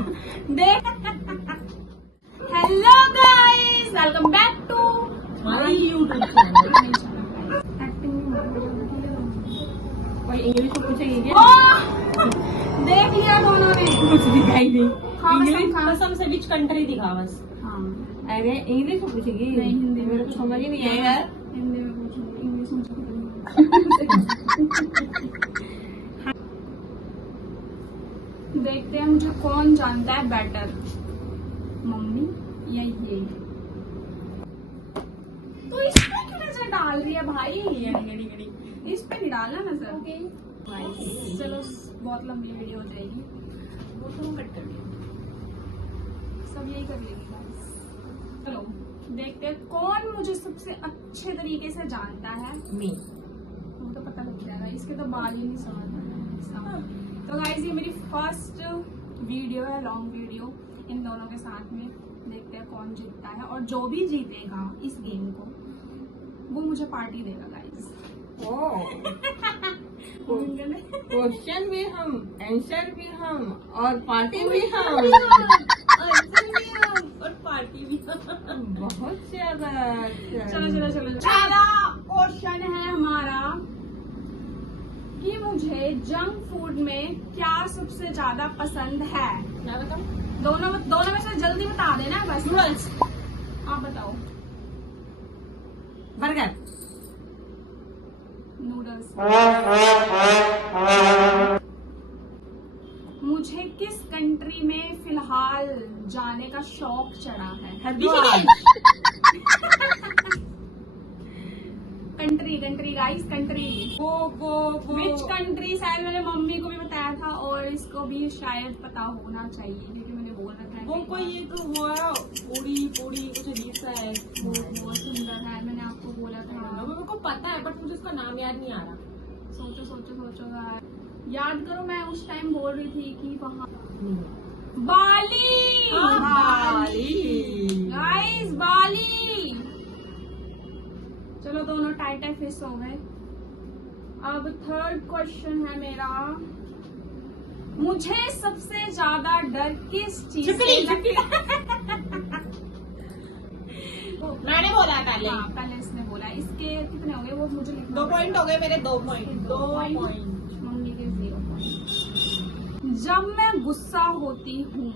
देख। Hello guys, welcome back to my YouTube channel. कोई English में पूछेगी क्या? देख लिया दोनों ने। कुछ दिखाई नहीं। हाँ, इंग्लिश हाँ। कसम से बीच कंट्री दिखा बस। हाँ, अरे इंग्लिश में पूछेगी? नहीं, हिंदी में। मेरे को समझ ही नहीं आएगा। हिंदी में पूछूंगी, इंग्लिश में पूछूंगी। देखते हैं मुझे कौन जानता है बेटर, मम्मी या ये। तो इस पे क्यों नजर डाल रही है भाई? इस पे नहीं डालना नजर। ओके चलो, बहुत लंबी वीडियो हो जाएगी, वो तो कट कर दिया। सब यही कर लेंगे guys। चलो देखते हैं कौन मुझे सबसे अच्छे तरीके से जानता है। मी वो तो पता लग जाएगा, इसके तो बाल ही नहीं समझ। तो गाइस ये मेरी फर्स्ट वीडियो है, लॉन्ग वीडियो इन दोनों के साथ में। देखते हैं कौन जीतता है, और जो भी जीतेगा इस गेम को वो मुझे पार्टी देगा गाइस। क्वेश्चन भी हम, आंसर भी हम, और पार्टी भी हम। और पार्टी भी बहुत ज्यादा। चलो पहला क्वेश्चन है हमारा कि मुझे जंक फूड में क्या सबसे ज्यादा पसंद है। क्या बताऊं? दोनों में से जल्दी बता देना बस। नूडल्स, आप बताओ। Burger, noodles. मुझे किस कंट्री में फिलहाल जाने का शौक चढ़ा है? Haridwar. Country guys, country. Which country? शायद मैंने मम्मी को भी बताया था और इसको भी शायद पता होना चाहिए क्योंकि मैंने बोल रखा है। वो कोई ये तो हुआ पूरी कुछ अजीब सा है। वो बहुत सुंदर है, मैंने आपको बोला था। मेरे को पता है बट मुझे उसका नाम याद नहीं आ रहा। सोचो याद करो। मैं उस टाइम बोल रही थी कि वहाँ बाली। गाइस बाली। चलो दोनों टाइट फिश हो गए। अब थर्ड क्वेश्चन है मेरा, मुझे सबसे ज्यादा डर किस चीज से मैंने बोला पहले। हाँ, पहले इसने बोला। इसके कितने हो गए वो मुझे लिखना 2 पॉइंट हो गए मेरे। 2 पॉइंट। मम्मी के 0 पॉइंट। जब मैं गुस्सा होती हूँ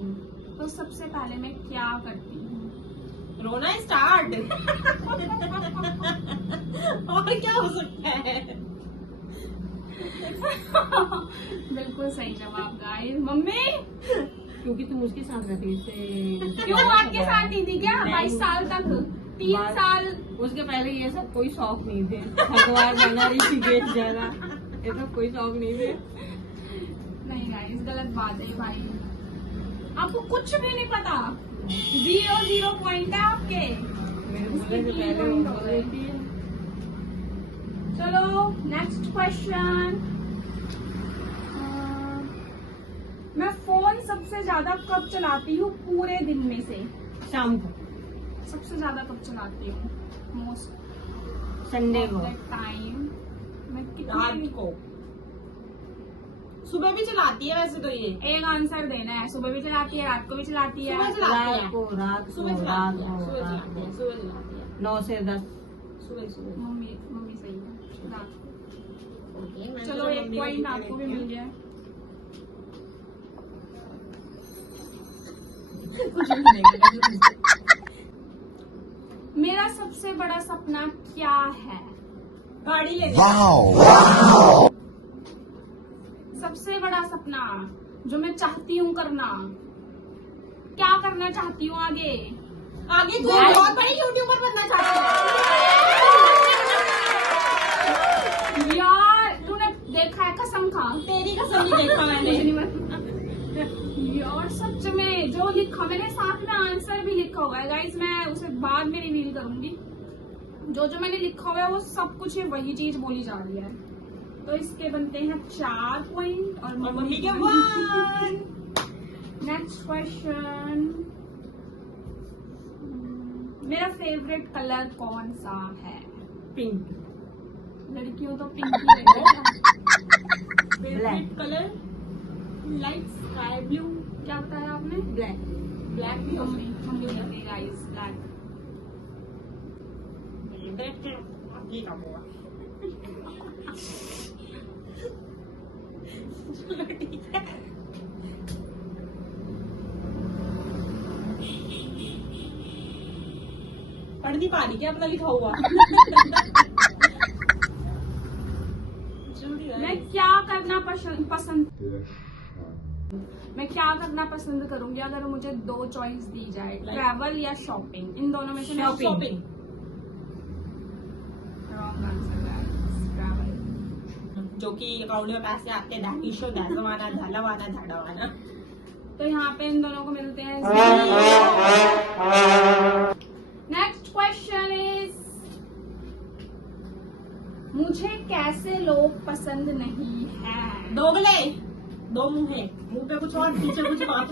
तो सबसे पहले मैं क्या करती हूँ? रोना स्टार्ट। और क्या हो सकता है? बिल्कुल सही जवाब गाइस। मम्मी क्योंकि तुम उसके साथ रहती थी। क्यों आपके साथ नहीं थी क्या? 22 साल तक, 3 साल। उसके पहले ये सब कोई शौक नहीं थे। हरिद्वार जाना, ऋषिकेश जाना, ये सब कोई शौक नहीं थे। नहीं गाइस, गलत बात है भाई। आपको कुछ भी नहीं पता। 0 पॉइंट है आपके। मेरे बोलने से पहले वो बोल रही थी। चलो नेक्स्ट क्वेश्चन। मैं फोन सबसे ज्यादा कब चलाती हूँ पूरे दिन में से? शाम को, सबसे ज्यादा कब चलाती हूँ? मोस्ट संडे को, टाइम। मैं रात कितने? को। सुबह भी चलाती है वैसे तो ये। एक आंसर देना है। सुबह भी चलाती है, रात को भी चलाती है। सुबह रात को, रात को, सुबह रात चलाती है, को, सुबह रात चलाती है, को। सुबह चलाती है। 9 से 10। सुबह मम्मी सही है, रात को। Okay, चलो एक पॉइंट आपको भी मिल गया। मेरा सबसे बड़ा सपना क्या है? गाड़ी ले। सबसे बड़ा सपना जो मैं चाहती हूँ करना, क्या करना चाहती हूँ आगे? आगे तू बहुत बड़ी यूट्यूबर बनना चाहती है। यार तूने देखा है? कसम खा, तेरी कसम नहीं देखा मैंने। यार सच में जो लिखा मैंने, साथ में आंसर भी लिखा हुआ है गाइस। मैं उसे बाद में रिवील करूंगी। जो मैंने लिखा हुआ है वो सब कुछ है, वही चीज बोली जा रही है। तो इसके बनते हैं 4 पॉइंट और मम्मी के 1। Next question. मेरा फेवरेट कलर कौन सा है? पिंक। लड़कियों तो पिंक ही रहता है। Favourite colour light sky blue, क्या बताया आपने? ब्लैक। ब्लैक भी हो मम्मी मम्मी कहती है गाइस ब्लैक। देख के आगे का हुआ। चलो ठीक है। पढ़ नहीं पा रही क्या अपना लिखा हुआ? जल्दी मैं क्या करना पसंद मैं क्या करना पसंद करूंगी अगर मुझे 2 चॉइस दी जाए, ट्रैवल या शॉपिंग? इन दोनों में से मैं shopping. Wrong answer guys, travel. जो कि अकाउंट में पैसे आते हैं हिशो दाजवाना झालावाना झाड़ावाना। तो यहाँ पे इन दोनों को मिलते हैं। नेक्स्ट क्वेश्चन इज, मुझे कैसे लोग पसंद नहीं है? दोगले, दो मुंह है, मुंह पे कुछ और पीछे कुछ बात।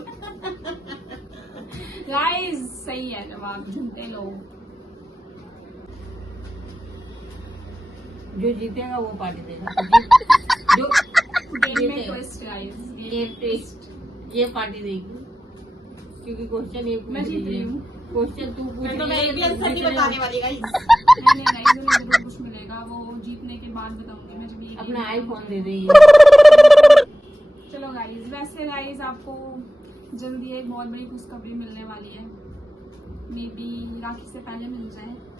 गाइस सही है जवाब, झूठे लोग। जो जीतेगा वो पार्टी देगा। जो गेम में जीतेगा। ट्विस्ट गाइस, ये ट्विस्ट ये पार्टी देगी, क्योंकि क्वेश्चन ये मैं जीत रही हूँ। क्वेश्चन तू पूछ तो मैं एक भी आंसर नहीं बताने वाली गाइस। नहीं गाइस, मुझे जरूर कुछ मिलेगा, वो जीतने के बाद बताऊंगी मैं जब ये अपना आईफोन दे देगी। चलो गाइस, वैसे गाइस आपको जल्दी एक बहुत बड़ी खुशखबरी मिलने वाली है, मे बी राखी से पहले मिल जाएगी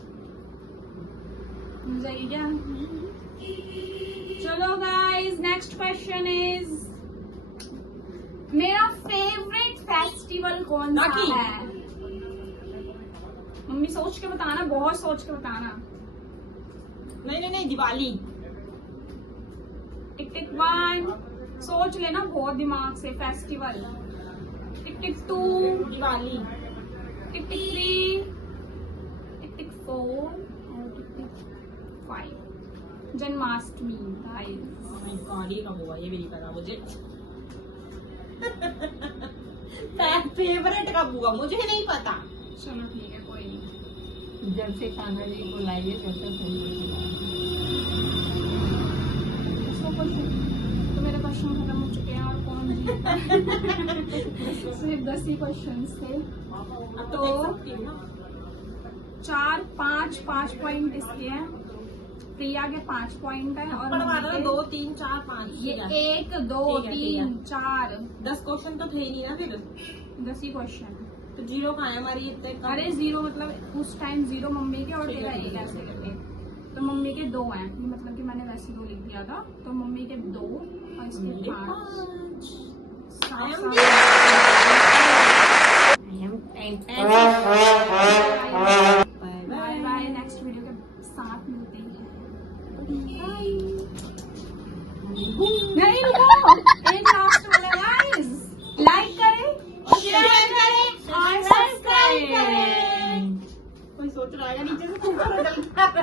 क्या? चलो गाइस, नेक्स्ट क्वेश्चन इज, मेरा फेवरेट फेस्टिवल कौन सा राखी। है? मम्मी सोच के बताना, बहुत सोच के बताना। नहीं दिवाली। टिक टिक 1, सोच लेना बहुत दिमाग से। फेस्टिवल। टिक टिक 2, दिवाली। टिक टिक 3, टिक टिक 4 और टिक टिक 5। जन्माष्टमी गाइस। गाड़ी कब हुआ ये भी नहीं पता मुझे। फेवरेट कब हुआ मुझे नहीं पता। चलो ठीक है, कोई नहीं। जब से खाना जी को लाइए तब से तो मेरे क्वेश्चन खत्म हो चुके हैं और कौन जीता? सिर्फ 10 ही क्वेश्चन थे, तो 4 5 पॉइंट इसके हैं, प्रिया के 5 पॉइंट है और मम्मी के 2 3 4 5 ये 1 2 ठीक है, ठीक है। 3 4 10 क्वेश्चन तो थे नहीं ना फिर 10 ही क्वेश्चन। तो जीरो कहाँ है हमारी इतने कम? अरे 0 मतलब उस टाइम 0 मम्मी के और ठीक है, तेरा ठीक 1 है। ऐसे करके, तो मम्मी के 2 हैं, मतलब कि मैंने वैसे 2 लिख दिया था, तो मम्मी के 2 और इसके मेरे 5। पाँच। साफ I am साफ। Bye bye bye, next video के साथ मिलते हैं। नहीं रुको, एक लास्ट वाला गाइस, लाइक करें, शेयर करें और सब्सक्राइब करें। कोई सोच रहा है नीचे से